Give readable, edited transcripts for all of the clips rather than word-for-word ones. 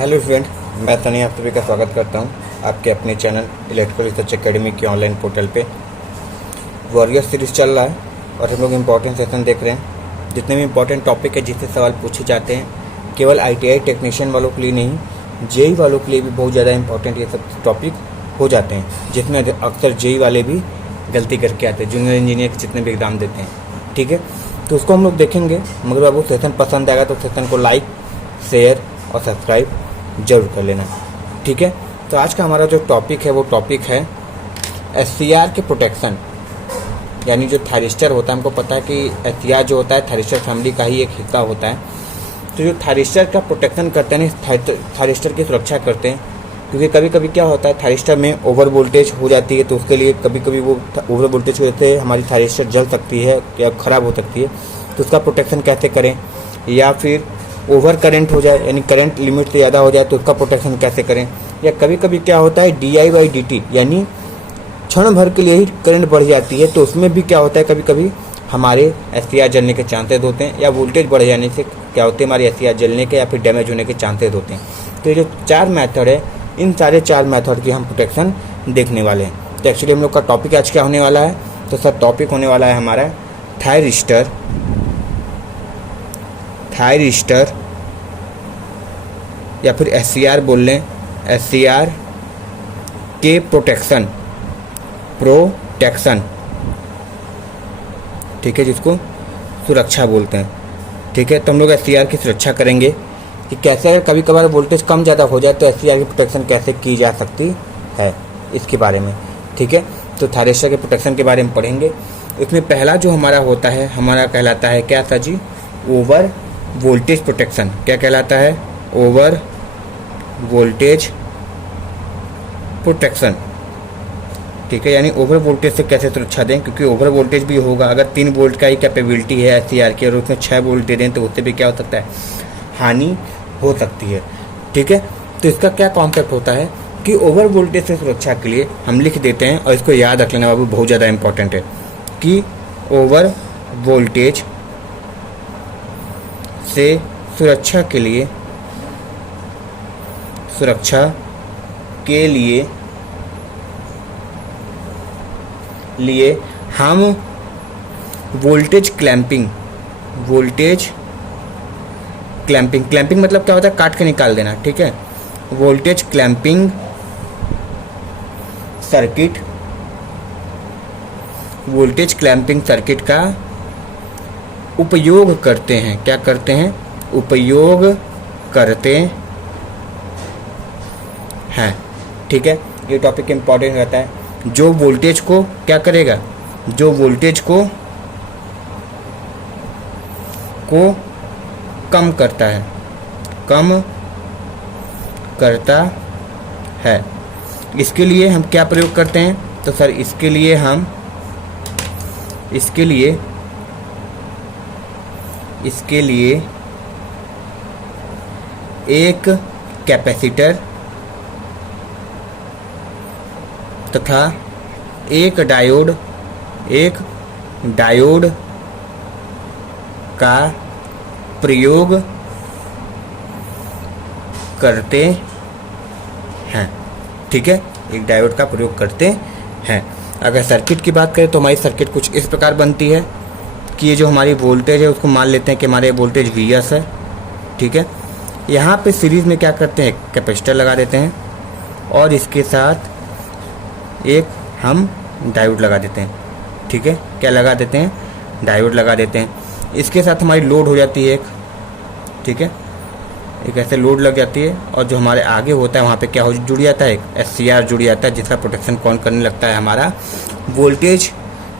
Hello friend, मैं तनी आप सभी का स्वागत करता हूं आपके अपने चैनल इलेक्ट्रिकल रिसर्च एकेडमी के ऑनलाइन पोर्टल पे। वॉरियर सीरीज चल रहा है और हम लोग इम्पोर्टेंट सेशन देख रहे हैं। जितने भी इम्पोर्टेंट टॉपिक है जिससे सवाल पूछे जाते हैं, केवल ITI टेक्नीशियन वालों के लिए नहीं, JEE वालों के लिए भी बहुत ज़्यादा इंपॉर्टेंट ये सब टॉपिक हो जाते हैं, जिसमें अक्सर JEE वाले भी गलती करके आते हैं, जूनियर इंजीनियर के जितने भी एग्ज़ाम देते हैं। ठीक है, तो उसको हम लोग देखेंगे। मगर बाबू सेशन पसंद आएगा तो सेशन को लाइक, शेयर और सब्सक्राइब जरूर कर लेना। ठीक है, तो आज का हमारा जो टॉपिक है वो टॉपिक है SCR के प्रोटेक्शन, यानी जो थायरिस्टर होता है। हमको पता है कि SCR जो होता है थायरिस्टर फैमिली का ही एक हिस्सा होता है। तो जो थायरिस्टर का प्रोटेक्शन करते हैं, थायरिस्टर की सुरक्षा करते हैं, क्योंकि कभी कभी क्या होता है थायरिस्टर में ओवर वोल्टेज हो जाती है, तो उसके लिए कभी कभी वो ओवर वोल्टेज की वजह से हमारी थायरिस्टर जल सकती है या ख़राब हो सकती है। तो उसका प्रोटेक्शन कैसे करें, या फिर ओवर करंट हो जाए यानी करंट लिमिट से ज़्यादा हो जाए तो उसका प्रोटेक्शन कैसे करें, या कभी कभी क्या होता है DI/dt यानी क्षण भर के लिए ही करंट बढ़ जाती है, तो उसमें भी क्या होता है कभी कभी हमारे SCR जलने के चांसेस होते हैं, या वोल्टेज बढ़ जाने से क्या होते हैं हमारे SCR जलने के या फिर डैमेज होने के चांसेस होते हैं। तो ये जो 4 मेथड है, इन सारे 4 मेथड की हम प्रोटेक्शन देखने वाले हैं। तो एक्चुअली हम लोग का टॉपिक आज क्या होने वाला है, तो सर टॉपिक होने वाला है हमारा थायरिस्टर या फिर SCR बोल लें, SCR के प्रोटेक्शन। ठीक है, जिसको सुरक्षा बोलते हैं। ठीक है, तो हम लोग SCR की सुरक्षा करेंगे कि कैसे अगर कभी कभार वोल्टेज कम ज़्यादा हो जाए तो SCR की प्रोटेक्शन कैसे की जा सकती है, इसके बारे में। ठीक है, तो थायरिस्टर के प्रोटेक्शन के बारे में पढ़ेंगे। इसमें पहला जो हमारा होता है, हमारा कहलाता है क्या था जी, ओवर वोल्टेज प्रोटेक्शन। क्या कहलाता है, ओवर वोल्टेज प्रोटेक्शन। ठीक है, यानी ओवर वोल्टेज से कैसे सुरक्षा दें, क्योंकि ओवर वोल्टेज भी होगा। अगर 3 वोल्ट का ही कैपेबिलिटी है SCR की और उसमें 6 वोल्ट दे दें तो उससे भी क्या हो सकता है, हानि हो सकती है। ठीक है, तो इसका क्या कॉन्सेप्ट होता है कि ओवर वोल्टेज से सुरक्षा के लिए हम लिख देते हैं, और इसको याद रख लेना बाबू, बहुत ज़्यादा इंपॉर्टेंट है कि ओवर वोल्टेज से सुरक्षा के लिए हम वोल्टेज क्लैंपिंग मतलब क्या होता है, काट के निकाल देना। ठीक है, वोल्टेज क्लैंपिंग सर्किट का उपयोग करते हैं। क्या करते हैं, उपयोग करते हैं। ठीक है, ये टॉपिक इंपॉर्टेंट रहता है। जो वोल्टेज को क्या करेगा, जो वोल्टेज को कम करता है, इसके लिए हम क्या प्रयोग करते हैं, तो सर इसके लिए एक कैपेसिटर तथा एक डायोड का प्रयोग करते हैं। ठीक है, एक डायोड का प्रयोग करते हैं। अगर सर्किट की बात करें तो हमारी सर्किट कुछ इस प्रकार बनती है कि ये जो हमारी वोल्टेज है उसको मान लेते हैं कि हमारे वोल्टेज Vs है। ठीक है, यहाँ पे सीरीज में क्या करते हैं, कैपेसिटर लगा देते हैं और इसके साथ एक हम डायोड लगा देते हैं। ठीक है, क्या लगा देते हैं, डायोड लगा देते हैं। इसके साथ हमारी लोड हो जाती है एक। ठीक है, एक ऐसे लोड लग जाती है, और जो हमारे आगे होता है वहाँ पे क्या हो जुड़ जाता है, एक SCR जुड़ जाता है, जिसका प्रोटेक्शन कौन करने लगता है, हमारा वोल्टेज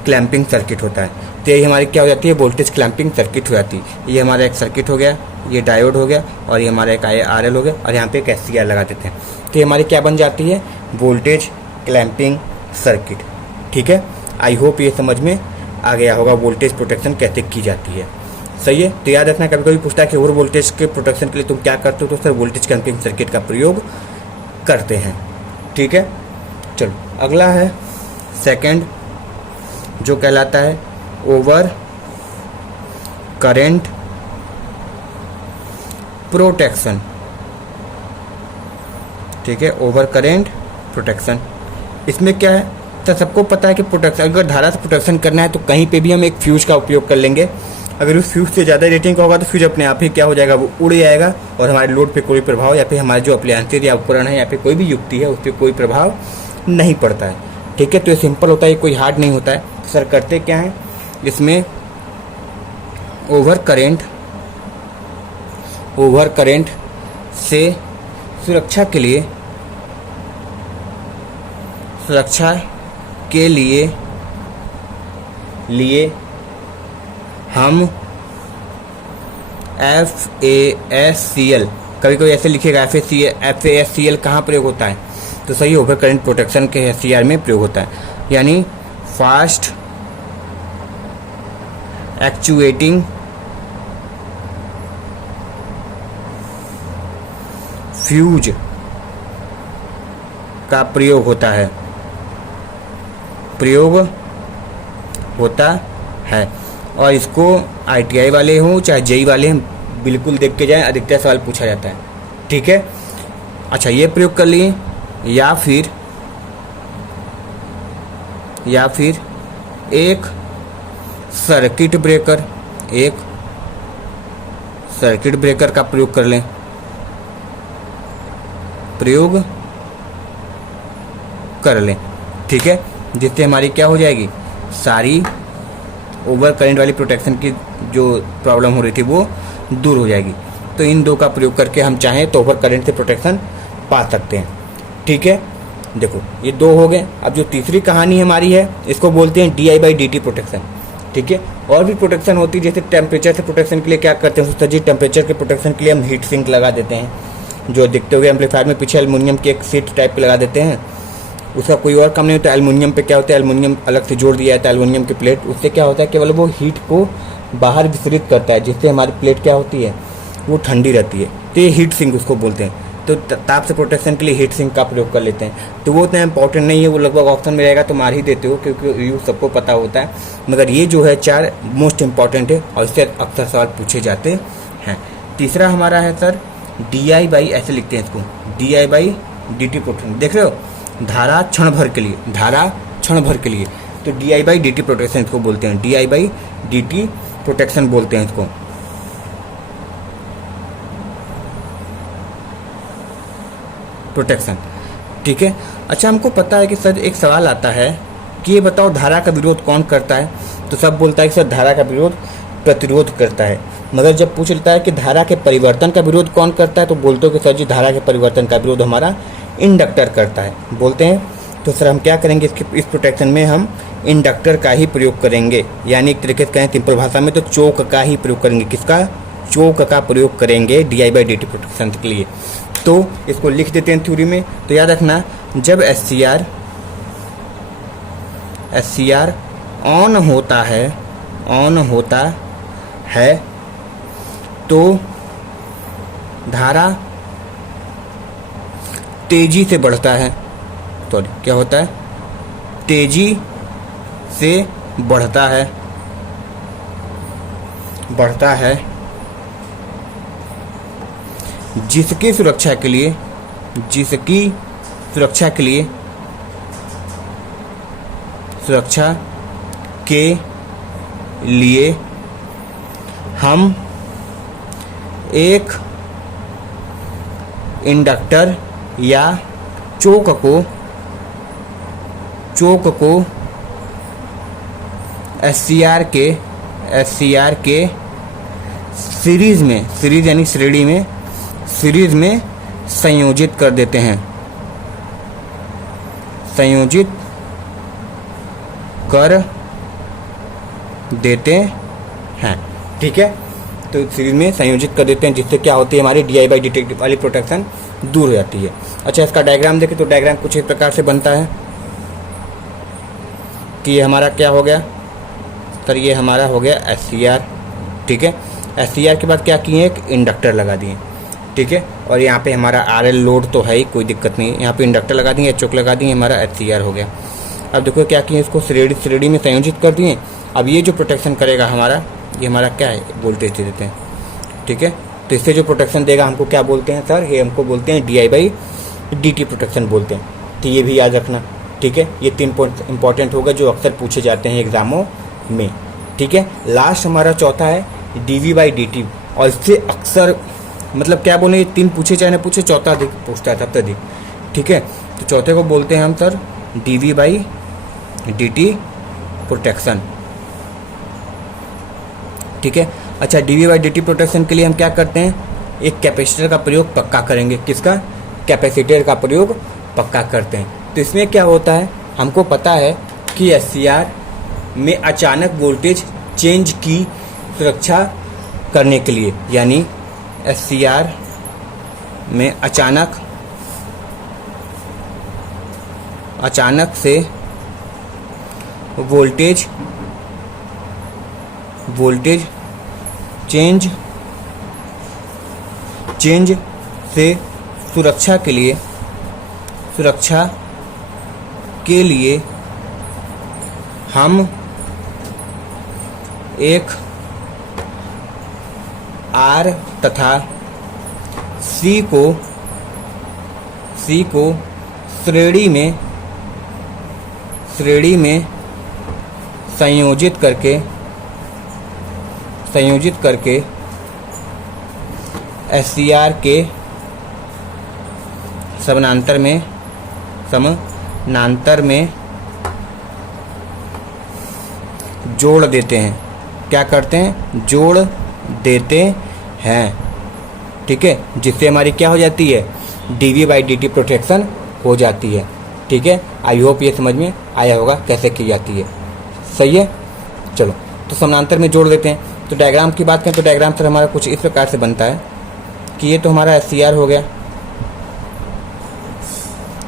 क्लैंपिंग सर्किट होता है। तो यही हमारी क्या हो जाती है, वोल्टेज क्लैंपिंग सर्किट हो जाती है। ये हमारा एक सर्किट हो गया, ये डायोड हो गया, और ये हमारा एक RL हो गया, और यहाँ पे एक SCR लगा देते हैं। तो ये हमारी क्या बन जाती है, वोल्टेज क्लैंपिंग सर्किट। ठीक है, आई होप ये समझ में आ गया होगा वोल्टेज प्रोटेक्शन कैसे की जाती है। सही है, तो याद रखना, कभी कभी पूछता है कि ओवर वोल्टेज के प्रोटेक्शन के लिए तुम क्या करते हो, तो सर वोल्टेज क्लैंपिंग सर्किट का प्रयोग करते हैं। ठीक है, चलो अगला है सेकंड, जो कहलाता है ओवर करेंट प्रोटेक्शन। ठीक है, ओवर करेंट प्रोटेक्शन। इसमें क्या है, तो सबको पता है कि प्रोटेक्शन, अगर धारा से प्रोटेक्शन करना है तो कहीं पे भी हम एक फ्यूज का उपयोग कर लेंगे। अगर उस फ्यूज से ज़्यादा रेटिंग का होगा तो फ्यूज अपने आप ही क्या हो जाएगा, वो उड़ जाएगा और हमारे लोड पे कोई प्रभाव या फिर हमारे जो अप्लायंसेज या उपकरण है या फिर कोई भी युक्ति है उस पर कोई प्रभाव नहीं पड़ता है। ठीक है, तो ये सिंपल होता है, कोई हार्ड नहीं होता है। सर करते क्या है इसमें, ओवर करेंट से सुरक्षा के लिए हम FASCL, कभी कोई ऐसे लिखेगा FASCL कहाँ प्रयोग होता है, तो सही ओवर करंट प्रोटेक्शन के SCR में प्रयोग होता है, यानी फास्ट एक्चुएटिंग फ्यूज का प्रयोग होता है। और इसको ITI वाले हों चाहे JEE वाले हों, बिल्कुल देख के जाएं, अधिकतर सवाल पूछा जाता है। ठीक है, अच्छा ये प्रयोग कर लिए, या फिर एक सर्किट ब्रेकर का प्रयोग कर लें, ठीक है, जिससे हमारी क्या हो जाएगी, सारी ओवर करंट वाली प्रोटेक्शन की जो प्रॉब्लम हो रही थी वो दूर हो जाएगी। तो इन दो का प्रयोग करके हम चाहें तो ओवर करंट से प्रोटेक्शन पा सकते हैं। ठीक है, देखो ये दो हो गए। अब जो तीसरी कहानी हमारी है इसको बोलते हैं DI/DT प्रोटेक्शन। ठीक है, और भी प्रोटेक्शन होती है, जैसे टेम्परेचर से प्रोटेक्शन के लिए क्या करते हैं, जी टेम्परेचर के प्रोटेक्शन के लिए हम हीट सिंक लगा देते हैं, जो दिखते हुए एम्पलीफायर में पीछे एल्युमिनियम की एक सीट टाइप पे लगा देते हैं। उसका कोई और काम नहीं होता। एल्युमिनियम पे क्या होता है, एल्युमिनियम अलग से जोड़ दिया जाता है, एल्युमिनियम की प्लेट, उससे क्या होता है केवल वो हीट को बाहर विसरित करता है, जिससे हमारी प्लेट क्या होती है, वो ठंडी रहती है। तो ये हीट सिंक उसको बोलते हैं। तो ताप से प्रोटेक्शन के लिए हीट सिंक का प्रयोग कर लेते हैं। तो वो उतना इंपॉर्टेंट नहीं है, वो लगभग ऑप्शन में रहेगा तो मार ही देते हो क्योंकि यूज सबको पता होता है। मगर ये जो है 4 मोस्ट इंपॉर्टेंट है और इससे अक्सर सवाल पूछे जाते हैं। तीसरा हमारा है सर DI/, ऐसे लिखते हैं इसको, DI/DT प्रोटेक्शन। देख रहे हो, धारा क्षण भर के लिए, तो DI/DT प्रोटेक्शन इसको बोलते हैं, DI/DT प्रोटेक्शन बोलते हैं इसको। प्रोटेक्शन, ठीक है। अच्छा, हमको पता है कि सर एक सवाल आता है कि ये बताओ धारा का विरोध कौन करता है, तो सब बोलता है कि सर धारा का विरोध प्रतिरोध करता है। मगर जब पूछ लेता है कि धारा के परिवर्तन का विरोध कौन करता है, तो बोलते हो कि सर जी धारा के परिवर्तन का विरोध हमारा इंडक्टर करता है, बोलते हैं। तो सर हम क्या करेंगे, इस प्रोटेक्शन में हम इंडक्टर का ही प्रयोग करेंगे, यानी एक तरीके से कहें सिंपल भाषा में तो चोक का ही प्रयोग करेंगे। किसका, चोक का प्रयोग करेंगे DI/DT प्रोटेक्शन के लिए। तो इसको लिख देते हैं थ्योरी में। तो याद रखना, जब SCR ऑन होता है तो धारा तेजी से बढ़ता है, सॉरी क्या होता है, तेजी से बढ़ता है, जिसकी सुरक्षा के लिए हम एक इंडक्टर या चोक को SCR के सीरीज यानी सीरीज में संयोजित कर देते हैं, ठीक है। तो सीरीज में संयोजित कर देते हैं, जिससे क्या होती है, हमारी DI/DT वाली प्रोटेक्शन दूर हो जाती है। अच्छा, इसका डायग्राम देखें तो डायग्राम कुछ इस प्रकार से बनता है कि ये हमारा क्या हो गया सर, ये हमारा हो गया SCR, ठीक है। SCR के बाद क्या किए, एक इंडक्टर लगा दिए, ठीक है। और यहाँ पे हमारा RL लोड तो है ही, कोई दिक्कत नहीं है, यहाँ पे इंडक्टर लगा दिए, चोक लगा दिए, हमारा SCR हो गया। अब देखो क्या किए, इसको श्रेणी में संयोजित कर दिए। अब ये जो प्रोटेक्शन करेगा हमारा, ये हमारा क्या है, वोल्टेज दे देते हैं, ठीक है। तो इससे जो प्रोटेक्शन देगा हमको क्या बोलते हैं सर, ये हमको बोलते हैं DT प्रोटेक्शन बोलते हैं। तो ये भी याद रखना, ठीक है। ये 3 पॉइंट इंपॉर्टेंट होगा जो अक्सर पूछे जाते हैं एग्जामों में, ठीक है। लास्ट हमारा चौथा है dV/dt, और इससे अक्सर मतलब क्या बोले, 3 पूछे चाहे ना पूछे, चौथा अधिक पूछता है सबसे अधिक, ठीक है। तो चौथे को बोलते हैं हम सर dV/dt प्रोटेक्शन, ठीक है। अच्छा, dV/dt प्रोटेक्शन के लिए हम क्या करते हैं, एक कैपेसिटर का प्रयोग पक्का करेंगे। किसका? कैपेसिटर का प्रयोग पक्का करते हैं। तो इसमें क्या होता है, हमको पता है कि SCR में अचानक वोल्टेज चेंज की सुरक्षा करने के लिए, यानी SCR में अचानक से वोल्टेज चेंज से सुरक्षा के लिए हम एक R तथा C को श्रेणी में संयोजित करके SCR के समानांतर में जोड़ देते हैं। क्या करते हैं? जोड़ देते हैं, ठीक है। जिससे हमारी क्या हो जाती है, dV/dt प्रोटेक्शन हो जाती है, ठीक है। आई होप ये समझ में आया होगा कैसे की जाती है, सही है। चलो, तो समानांतर में जोड़ देते हैं। तो डायग्राम की बात करें तो डायग्राम सर हमारा कुछ इस प्रकार से बनता है कि ये तो हमारा SCR हो गया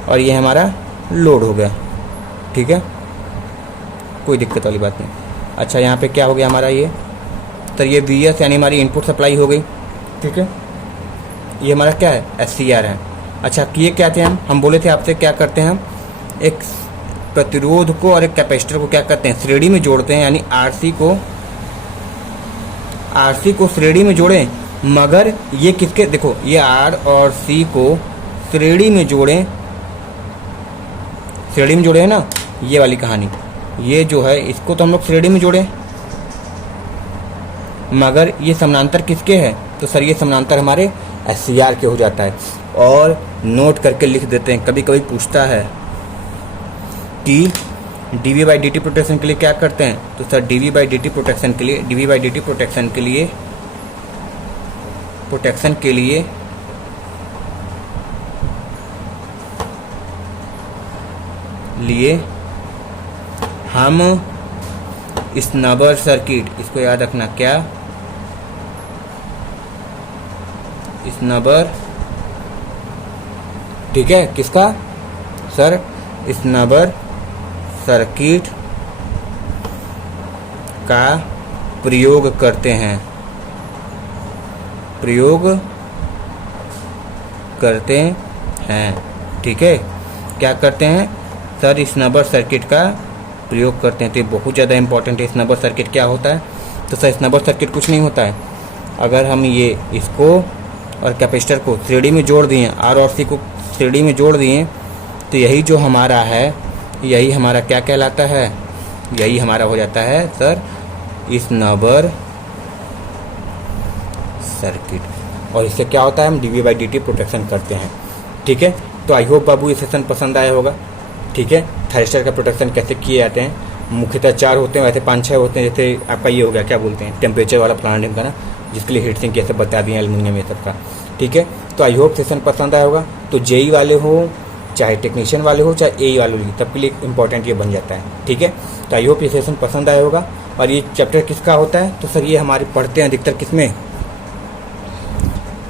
और ये हमारा लोड हो गया, ठीक है, कोई दिक्कत वाली बात नहीं। अच्छा, यहाँ पे क्या हो गया हमारा ये, तो ये VS यानी हमारी इनपुट सप्लाई हो गई, ठीक है। ये हमारा क्या है, SCR है। अच्छा, किए क्या थे हम बोले थे आपसे क्या करते हैं, हम एक प्रतिरोध को और एक कैपेसिटर को क्या करते हैं, श्रेणी में जोड़ते हैं, यानी RC को श्रेणी में जोड़ें, मगर ये किसके, देखो ये R और C को श्रेणी में जोड़े है ना, ये वाली कहानी, ये जो है इसको तो हम लोग श्रेणी में जोड़े, मगर ये समानांतर किसके है, तो सर ये समानांतर हमारे SCR के हो जाता है। और नोट करके लिख देते हैं, कभी कभी पूछता है कि dV/dt प्रोटेक्शन के लिए क्या करते हैं, तो सर dV/dt प्रोटेक्शन के लिए हम स्नबर सर्किट, इसको याद रखना, क्या स्नबर, ठीक है, किसका सर, स्नबर सर्किट का प्रयोग करते हैं, ठीक है। क्या करते हैं सर, स्नबर सर्किट का प्रयोग करते हैं। तो ये बहुत ज़्यादा इंपॉर्टेंट है। स्नबर सर्किट क्या होता है, तो सर स्नबर सर्किट कुछ नहीं होता है, अगर हम ये इसको और कैपेसिटर को श्रेणी में जोड़ दिए, R और C को श्रेणी में जोड़ दिए, तो यही जो हमारा है, यही हमारा क्या कहलाता है, यही हमारा हो जाता है सर स्नबर सर्किट। और इससे क्या होता है, हम dV/dt प्रोटेक्शन करते हैं, ठीक है। तो आई होप बाबू ये सेशन पसंद आया होगा, ठीक है। थायरिस्टर का प्रोटेक्शन कैसे किए जाते हैं, मुख्यतः 4 होते हैं, वैसे 5-6 होते हैं। जैसे आपका ये हो गया, क्या बोलते हैं, टेम्परेचर वाला प्लानिंग का ना, जिसके लिए हीट सिंक ये सब बता दिए एल्यूमिनियम ये सब का, ठीक है। तो आई होप सेशन पसंद आया होगा। तो JEE वाले हो, चाहे टेक्नीशियन वाले हो, चाहे AE वाले हो, सबके लिए इंपॉर्टेंट ये बन जाता है, ठीक है। तो आई होप ये सेशन पसंद आया होगा। और ये चैप्टर किसका होता है, तो सर ये हमारे पढ़ते हैं अधिकतर किसमें,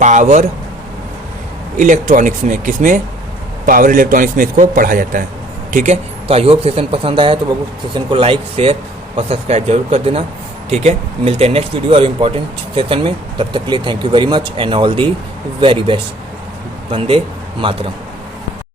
पावर इलेक्ट्रॉनिक्स में, किसमें, पावर इलेक्ट्रॉनिक्स में इसको पढ़ा जाता है, ठीक है। तो आई होप सेशन पसंद आया तो बाबू सेशन को लाइक, शेयर और सब्सक्राइब जरूर कर देना, ठीक है। मिलते हैं नेक्स्ट वीडियो और इम्पोर्टेंट सेशन में, तब तक के लिए thank you very much and all the very best. Vande Mataram.